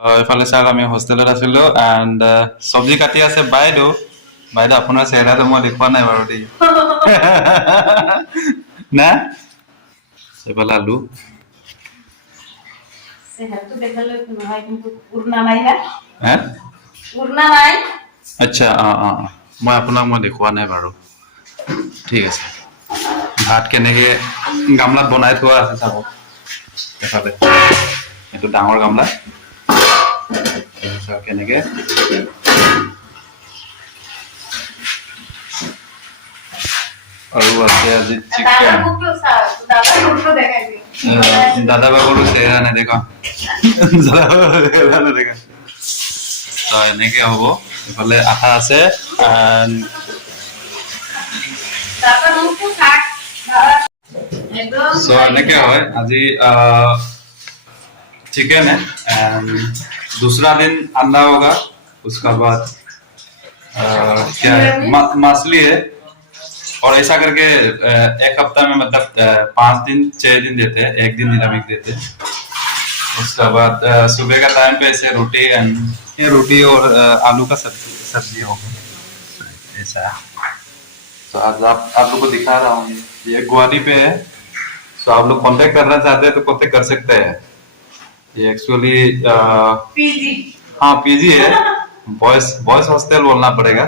এইফালে চাওক আমি হোষ্টেলত আছিলো এণ্ড চব্জি কাটি আছে বাইদেউ বাইদেউ আপোনাৰ চেহেৰাটো মই দেখুওৱা নাই বাৰু দেই না এইফালে আলু আচ্ছা মই আপোনাক মই দেখুওৱা নাই বাৰু ঠিক আছে ভাত কেনেকে গামলাত বনাই থোৱা আছে চাব এফালে এইটো ডাঙৰ গামলা কেনেকে আৰু আছে আজি চিকেন দাদা বাবুৰো চেহেৰা নেদেখা এনেকে হ'ব এইফালে আঠা আছে so এনেকে হয় আজি चिकन है दूसरा दिन अंडा होगा उसका बाद क्या है मछली है और ऐसा करके एक हफ्ता में मतलब 5 दिन 6 दिन देते हैं एक दिन निरामिष देते हैं उसके बाद सुबह का टाइम पे ऐसे रोटी ये रोटी और आलू का सब्जी होगा ऐसा तो आज आप लोग को दिखा रहा हूँ ये गुवाहाटी पे है तो आप लोग कांटेक्ट करना चाहते हैं तो कांटेक्ट कर सकते हैं ये एक्चुअली पीजी हाँ पीजी है बॉयज हॉस्टल बोलना पड़ेगा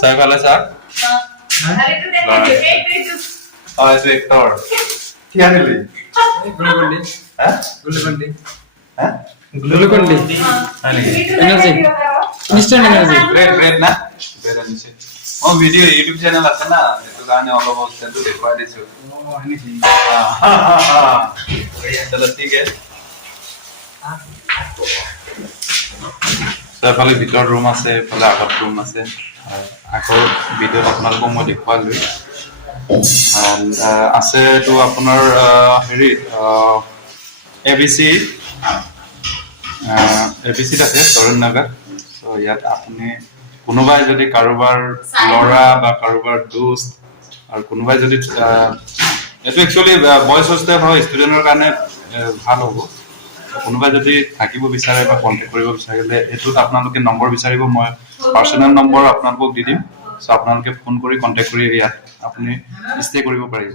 सर वाला सर अरे तो देखो तो एक और क्या मिली गुलकंडी हैं गुलकंडी हैं गुलकंडी एनर्जी इंस्टेंट एनर्जी ग्रेट ना ग्रेट एनर्जी और वीडियो YouTube चैनल আছে না এটো গানে অলপ হস্টেলটো দেখুৱাই দিছো चलो ठीक है এফালে ভিতৰ ৰুম আছে এফালে আগত ৰুম আছে আকৌ ভিডিঅ'ত আপোনালোকক মই দেখুৱালো আছে তো আপোনাৰ হেৰি এবিচি আছে তৰুণ নগৰ তো ইয়াত আপুনি কোনোবাই যদি কাৰোবাৰ লৰা বা কাৰোবাৰ দোস্ত আৰু কোনোবাই যদি এইটো একচুয়ালি বয়স হোষ্টেল হয় ষ্টুডেন্টৰ কাৰণে ভাল হ'ব কোনোবাই যদি থাকিব বিচাৰে বা কন্টেক্ট কৰিব বিচাৰিলে এটোত আপোনালোকে নম্বৰ বিচাৰিব মই পাৰ্সোনাল নম্বৰ আপোনালোকক দি দিম সো আপোনালোকে ফোন কৰি কন্টেক্ট কৰি ইয়াত আপুনি ষ্টে কৰিব পাৰিব